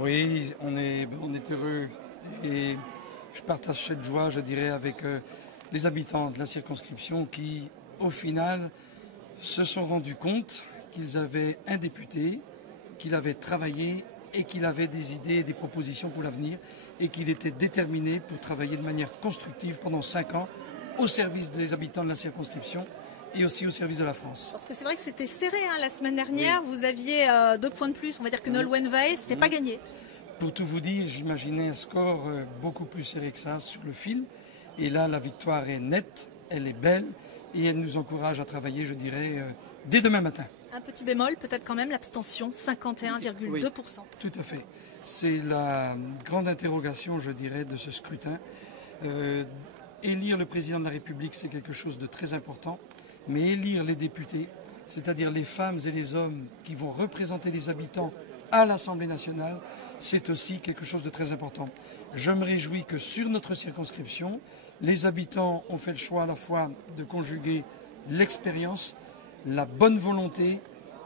Oui, on est heureux et je partage cette joie, je dirais, avec les habitants de la circonscription qui, au final, se sont rendus compte qu'ils avaient un député, qu'il avait travaillé et qu'il avait des idées et des propositions pour l'avenir et qu'il était déterminé pour travailler de manière constructive pendant 5 ans au service des habitants de la circonscription et aussi au service de la France. Parce que c'est vrai que c'était serré la semaine dernière, oui. Vous aviez 2 points de plus, on va dire que Nolwenn Wae, c'était pas gagné. Pour tout vous dire, j'imaginais un score beaucoup plus serré que ça sur le fil. Et là, la victoire est nette, elle est belle et elle nous encourage à travailler, je dirais, dès demain matin. Un petit bémol, peut-être quand même, l'abstention, 51,2%. Oui, tout à fait. C'est la grande interrogation, je dirais, de ce scrutin. Élire le président de la République, c'est quelque chose de très important. Mais élire les députés, c'est-à-dire les femmes et les hommes qui vont représenter les habitants à l'Assemblée nationale, c'est aussi quelque chose de très important. Je me réjouis que sur notre circonscription, les habitants ont fait le choix à la fois de conjuguer l'expérience, la bonne volonté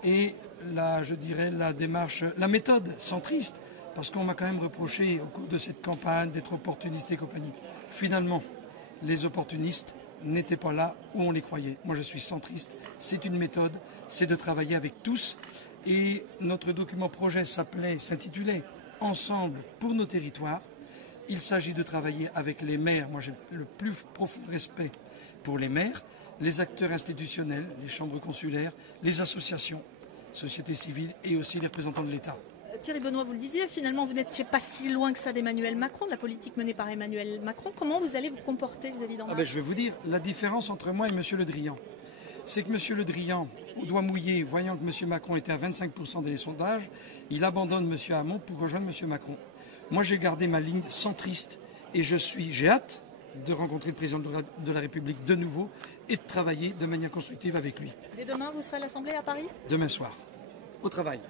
et je dirais, la démarche, la méthode centriste, parce qu'on m'a quand même reproché au cours de cette campagne d'être opportuniste et compagnie. Finalement, les opportunistes n'étaient pas là où on les croyait. Moi, je suis centriste. C'est une méthode, c'est de travailler avec tous. Et notre document projet s'intitulait « Ensemble pour nos territoires ». Il s'agit de travailler avec les maires. Moi, j'ai le plus profond respect pour les maires, les acteurs institutionnels, les chambres consulaires, les associations, société civile et aussi les représentants de l'État. Thierry Benoît, vous le disiez, finalement, vous n'étiez pas si loin que ça d'Emmanuel Macron, de la politique menée par Emmanuel Macron. Comment vous allez vous comporter vis-à-vis d'en Marche ? Je vais vous dire, la différence entre moi et M. Le Drian, c'est que M. Le Drian, au doigt mouillé, voyant que M. Macron était à 25% des sondages, il abandonne M. Hamon pour rejoindre M. Macron. Moi, j'ai gardé ma ligne centriste et j'ai hâte de rencontrer le président de la République de nouveau et de travailler de manière constructive avec lui. Dès demain, vous serez à l'Assemblée à Paris ? Demain soir, au travail.